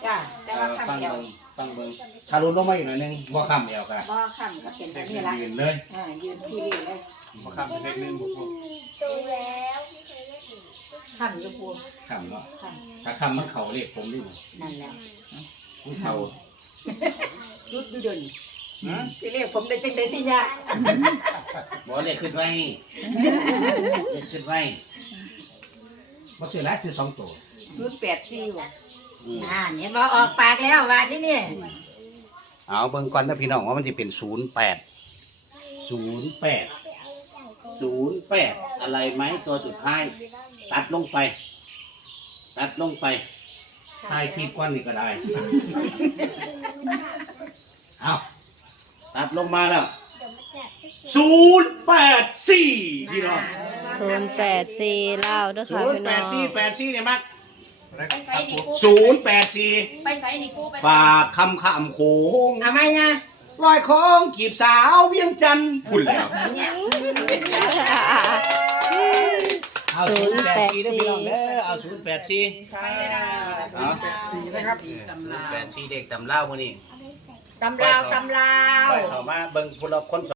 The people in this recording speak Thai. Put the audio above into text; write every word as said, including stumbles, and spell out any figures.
จ้าแต่ว่าข้ามฟังเดียวเบิ่งฟังเบิ่งถ้ารุนลงมาอีกหน่อยนึงบ่ค้ำเอวก็บ่ข้ามก็เป็นแบบนี้ละยืนเลยอ่ายืนที่นี่เลยบ่ค้ำเป็นเลขหนึ่งบ่พอดูแล้วพี่เคยเล่นหนูข้ามอยู่ปูค้ำเนาะข้ามถ้าค้ำมันเข้าเลขผมนี่นั่นแหล้วมันเข้ายุดดูเดินฮะจะเรียกผมได้จังได๋ที่ยากบ่เลขขึ้นไว้เลขขึ้นไว้บ่ซื้อหลายซื้อสองตัวศูนย์แปดสี่ว่ะอืมอ่าเนี่ยบ่ออกปากแล้วว่าที่นี่เอาเบิ่งก่อนนะพี่น้องว่ามันจะเป็นศูนย์แปดศูนย์แปดศูนย์แปดอะไรไหมตัวสุดท้าย ตัดลงไป ตัดลงไปถ่ายคลิปก้อนนี่ก็ได้ เอาตัดลงมาแล้วเดี๋ยวมาจัดที่ศูนย์แปดสี่พี่น้องศูนย์แปดสี่เล่าด้วยค่ะศูนย์พี่แปน้อดงสี่แปดสี่เนี่ยมักไปใส่นี่ปูศูนย์แปดสี่ไปใส่นี่ปูไปฝากคำขำโขงเอาไหมนะลอยของกีบสาวเวียงจันทร์พุ่นแล้วเนี่ยเอาศูนย์แปดสี่ได้พี่น้องเด้อเอาศูนย์แปดสี่ไปเลยนะเอาสี่นะครับแปดสี่เด็กตำเล่ามื้อนี้เอาไปใส่ตำลาวตำลาวไปเข้ามาเบิ่งพลคน